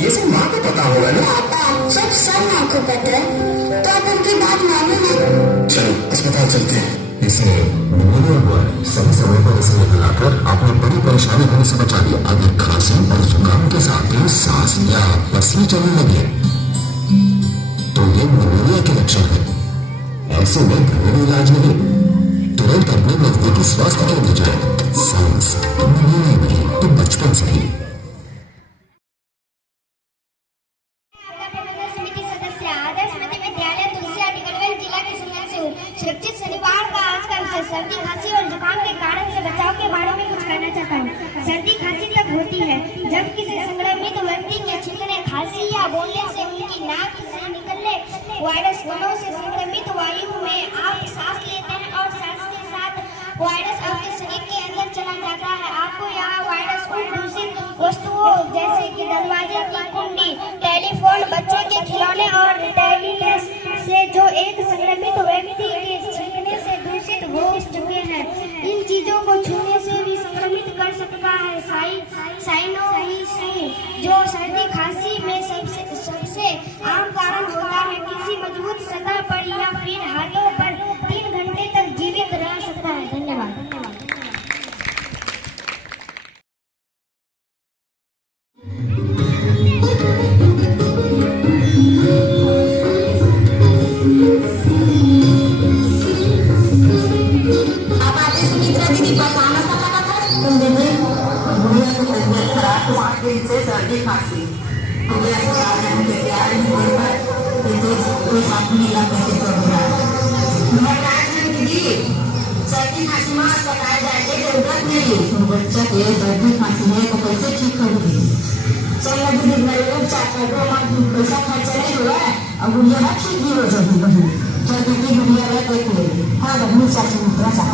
ये सब माँ को पता होगा ना। सब माँ को पता है तो आप उनकी बात मानो ना। चलो अस्पताल चलते हैं। इसे निमोनिया हुआ है, सही समय पर इसे लगाकर आपने बड़ी परेशानी होने से बचा लिया। अगर खांसी और जुकाम के साथ ही सांस या पसीने चलने लगे तो ये निमोनिया के लक्षण है। ऐसे में घरेलू इलाज नहीं, तुरंत अपने नजदीकी स्वास्थ्य केंद्र जाए। सांस निमोनिया नहीं तो बचपन से ही। सुरक्षित शनिवार का आज का विषय सर्दी खांसी और जुकाम के कारण से बचाव के बारे में कुछ कहना चाहता हूँ। सर्दी खांसी तब होती है जब किसी संक्रमित व्यक्ति के छींकने, खांसी या बोलने से उनकी नाक से निकलने वायरस कणों से संक्रमित वायु में आप सांस लेते हैं और सांस के साथ वायरस आपके शरीर के अंदर चला जाता है। आपको यहाँ वायरस उन दूषित वस्तुओं जैसे कि दरवाजे की कुंडी, टेलीफोन, बच्चों के खिलौने और टैबलेट से जो एक संक्रमित व्यक्ति के छींकने से दूषित हो चुके हैं, इन चीजों को छूने से भी संक्रमित कर सकता है। साइनोसाइटिस जो सर्दी खांसी में सबसे आम कारण होता है, किसी मजबूत सतह पर या फिर हाथों पर 3 घंटे तक जीवित रह सकता है। धन्यवाद। सर्दी खांसी सर्दी खांसी में अस्पताल जाके जरूरत नहीं। बच्चा के सर्दी खांसी है तो कैसे ठीक होगी? चल दीदी पैसा खर्चा नहीं हुआ और गुड़िया ठीक भी हो जाएगी। चल दीदी गुड़िया देख लेगी। हाँ बहनी सासू थोड़ा सा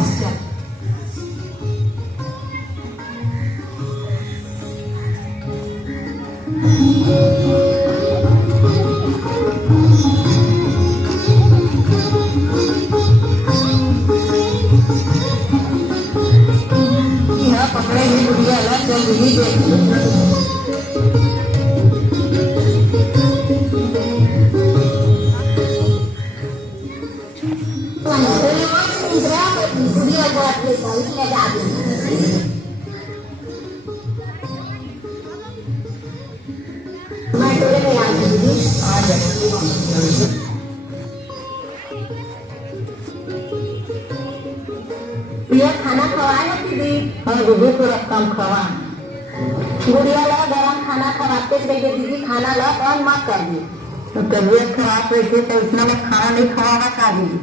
पकड़े ही गुड़िया लग जल्दी देख खाना खवाए दीदी। हाँ दीदी थोड़ा कम खवा। गुड़िया ला गरम खाना खवाते रहिए दीदी। खाना ला कम मत कर दी। तो तबियत खराब रहती तो इतना में खाना नहीं खवाना का दीदी।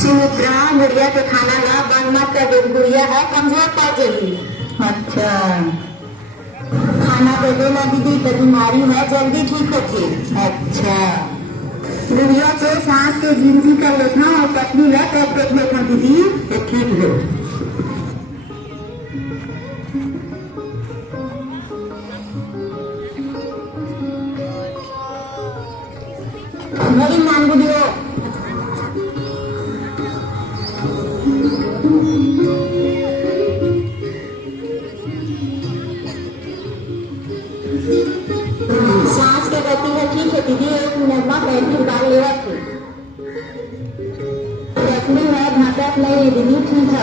सुमित्रा गुड़िया के खाना ला बंद मत कर दे। गुड़िया है कमजोर पड़ जाएगी। अच्छा खाना दे देना दीदी तो बीमारी है जल्दी ठीक होती। अच्छा गुड़िया को सांस के गिनती कर लेना और पतली ला तब देख लेना दीदी तो ठीक हो। मेरी नाम गुड़िया सांस के गति है ठीक है दीदी। 1 मिनट में 35 बार ले रखी है। घाटक नहीं है दीदी ठीक है।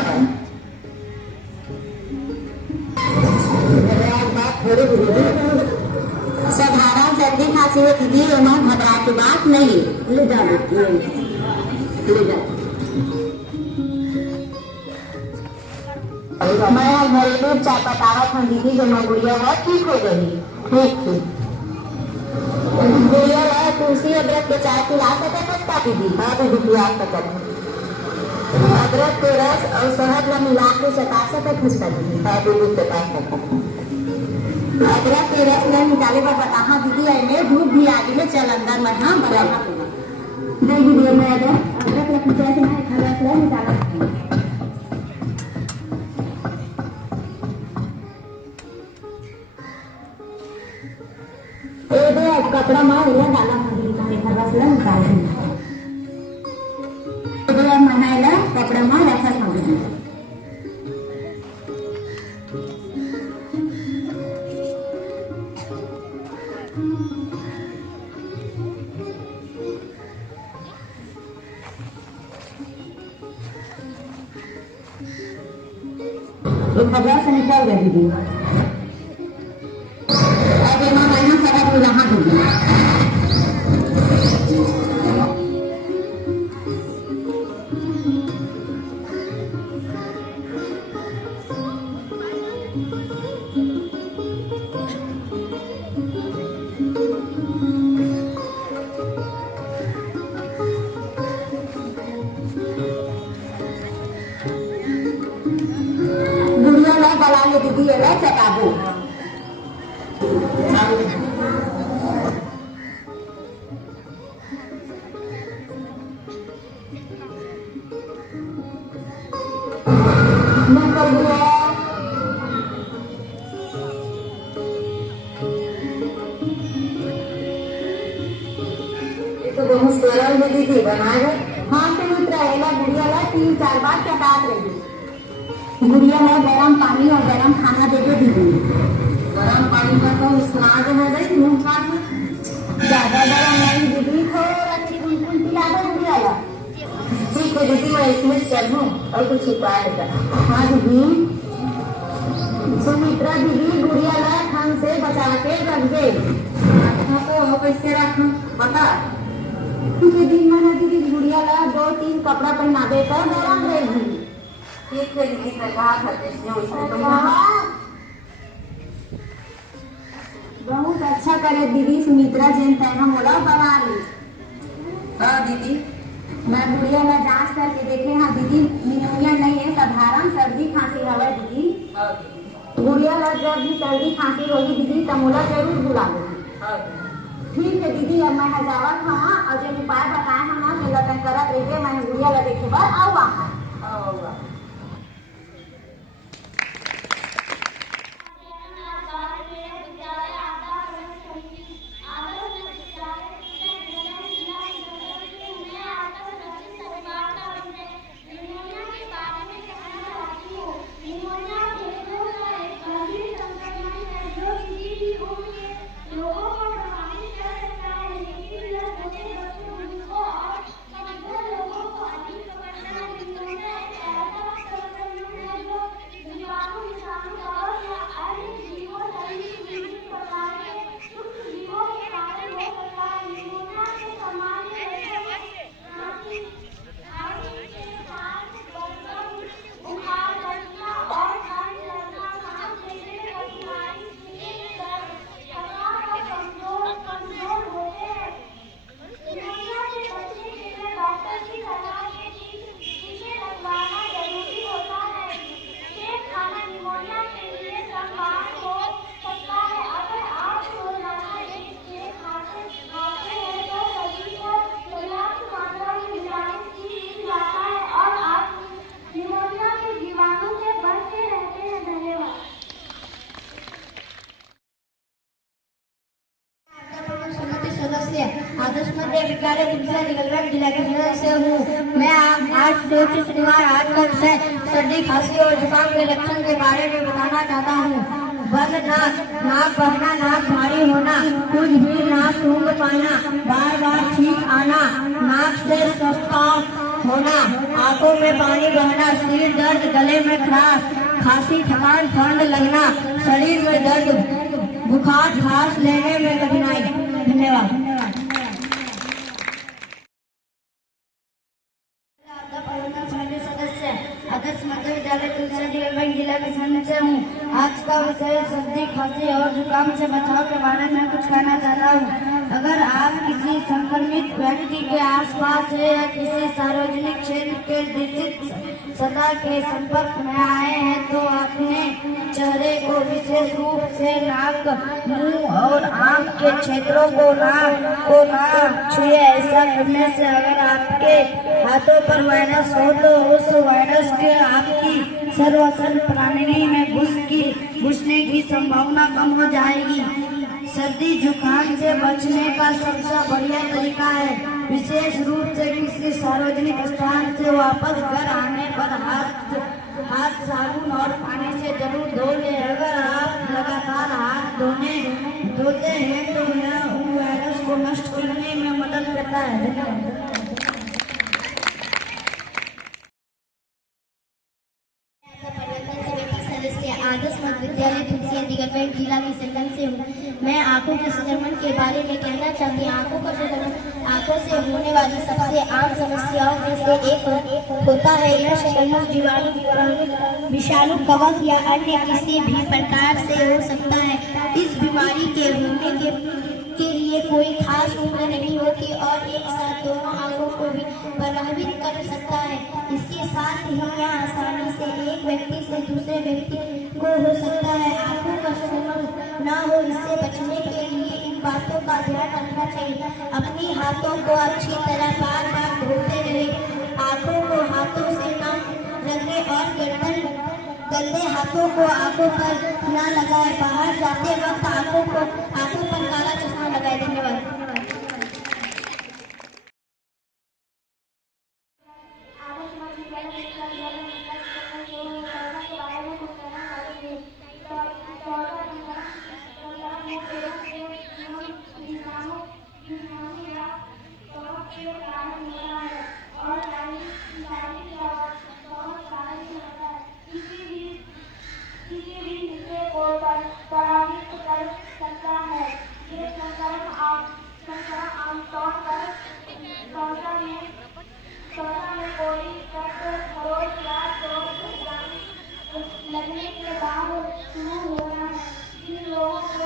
साधारण सर्दी खांसी है दीदी। घबरा की बात नहीं ले जा ले जा। मैं घरेलू उपचार बतावत हूँ दीदी। जो गुड़िया है ठीक हो गई। ठीक गुड़िया है तुलसी अदरक के चाय पिला सकता दीदी। हाँ दीदी पिला सकता। अदरक के रस और शहद में मिला के चटा सकते खुशका दीदी। हाँ दीदी चटा सकता। अदरक के रस में निकाले पर बता। हाँ दीदी आए धूप भी आ गई चल अंदर में। हाँ बड़ा नहीं दीदी मैं अदरक रख निकाला कपड़ा मार डाला मनाइला कपड़ा मार रखा था। एक हजार से निकल गए दीदी। अब इतना महीना सारा तो यहाँ दीदी। दीदी ये ला चटाबू तो बहुत सरल में दीदी बनाए। हाँ तो मित्र एला गुड़िया ला 3-4 बार चटात रही। गुड़िया में गरम पानी और गरम खाना दे दो दीदी। गरम पानी का तो स्नान है भाई मुंह काट ज्यादा गरम नहीं दीदी, थोड़ा सी गुनगुन पिला दो गुड़िया ला। ठीक है दीदी, मैं इसमें चल हूँ और कुछ उपाय है। हाँ दीदी, सुमित्रा दीदी गुड़िया ला ठंड से बचा के रख दे। तो कैसे रखूं बता। कुछ दिन में दीदी गुड़िया ला 2-3 कपड़ा पहना दे कर गरम रहेगी। ठीक है दीदी, मैं कहा था बहुत अच्छा करे दीदी। सुमित्रा जैन तैना मोला बना ली। हाँ दीदी, मैं गुड़िया में जांच करके देखे। हाँ दीदी, निमोनिया नहीं है, साधारण सर्दी खांसी है दीदी। गुड़िया में जब भी सर्दी खांसी होगी दीदी तो मोला जरूर बुला देगी। ठीक है दीदी, अब मैं हजावत हाँ और जब उपाय बताए हम ना तो लतन करत रहिए। मैं गुड़िया ला देखे बार आओ वहाँ। आदर्श मध्य विद्यालय जगलगढ़ जिला के सदस्य हूँ। मैं आज शनिवार आज का विषय सर्दी खांसी और जुकाम के लक्षण के बारे में बताना चाहता हूँ। बंद नाक बहना, नाक भारी होना, कुछ भी ना सूंघ पाना, बार बार छींक आना, नाक से स्राव होना, आंखों में पानी बहना, सिर दर्द, गले में खराश, खांसी, थकान, ठंड लगना, शरीर में दर्द, बुखार, सांस लेने में कठिनाई। धन्यवाद। आदर्श मध्य विद्यालय जगलगढ़ जिला के सदस्य हूँ। आज का विषय सर्दी खांसी और जुकाम से बचाव के बारे में कुछ कहना चाहता हूँ। अगर आप किसी संक्रमित व्यक्ति के आसपास है या किसी सार्वजनिक क्षेत्र के निश्चित सतह के संपर्क में आए हैं तो अपने चेहरे को विशेष रूप से नाक, मुंह और आंख के क्षेत्रों को ना छुए। ऐसा करने से अगर आपके हाथों पर वायरस हो तो उस वायरस के आपकी सर्वसर प्राणी में घुसने की संभावना कम हो जाएगी। सर्दी जुकाम से बचने का सबसे बढ़िया तरीका है विशेष रूप से किसी सार्वजनिक स्थान से वापस घर आने पर हाथ साबुन और पानी से जरूर धो ले। अगर आप लगातार हाथ धोने धोते हैं तो यह उन वायरस को नष्ट करने में मदद करता है। धन्यवाद। आदर्श मध्य विद्यालय तुलसिया दिगरपेट जिला किशनगंज से हूँ। मैं आंखों के संक्रमण के बारे में कहना चाहती हूँ। आंखों का संक्रमण आंखों से होने वाली सबसे आम समस्याओं में से एक होता है। यह संक्रमण जीवाणु, विषाणु, कवक या अन्य किसी भी प्रकार से हो सकता है। इस बीमारी के होने के लिए कोई खास उम्र नहीं होती और एक साथ दोनों आंखों को भी प्रभावित कर सकता है। इसके साथ ही यह आसानी से एक व्यक्ति से दूसरे व्यक्ति को हो सकता है। आंखों का संक्रमण न हो, इससे बचने के लिए इन बातों का ध्यान रखना चाहिए। अपने हाथों को अच्छी तरह बार बार धोते रहे, आंखों को हाथों से न लगे और गंदे हाथों को आंखों पर न लगाए। बाहर जाते वक्त आंखों पर काला चश्मा लगाए। धन्यवाद। लगने के बाद शुरू होना है। जिन लोगों को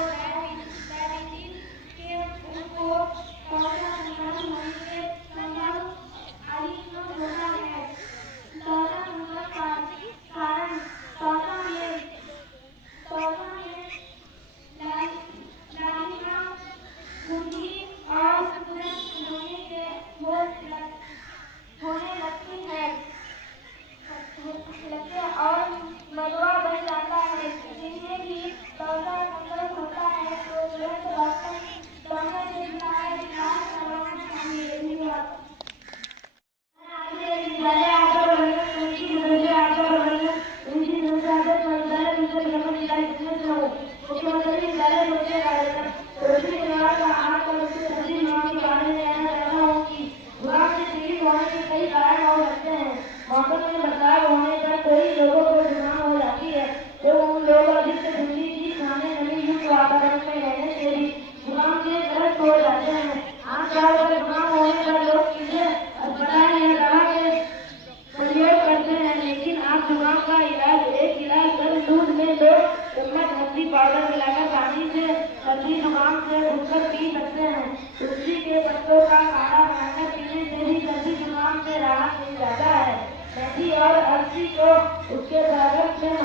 होने लगती है और मलबा बन जाता है, जिन्हें भी त्वचा संक्रमण होता है तो तुरंत डॉक्टर से इलाज करवाना चाहिए। धन्यवाद। मौसम में बदलाव होने पर कई लोगों को जुकाम हो जाती है, तो उन लोगों अधिक ठंडी चीज खाने, नमी युक्त वातावरण में रहने से भी जुकाम के ग्रस्त हो जाते हैं। आमतौर पर जुकाम होने पर लोग सीधे अस्पताल या दवा के प्रयोग करते हैं, लेकिन आप जुकाम का एक गिलास गर्म दूध में 2 चम्मच हल्दी पाउडर मिलाकर पानी से सर्दी जुकाम से घुलकर पी सकते हैं। तुलसी के पत्तों का काढ़ा बनाकर पीने से भी सर्दी जुकाम से राहत मिल जाता है। मेथी और अलसी को उसके बगल में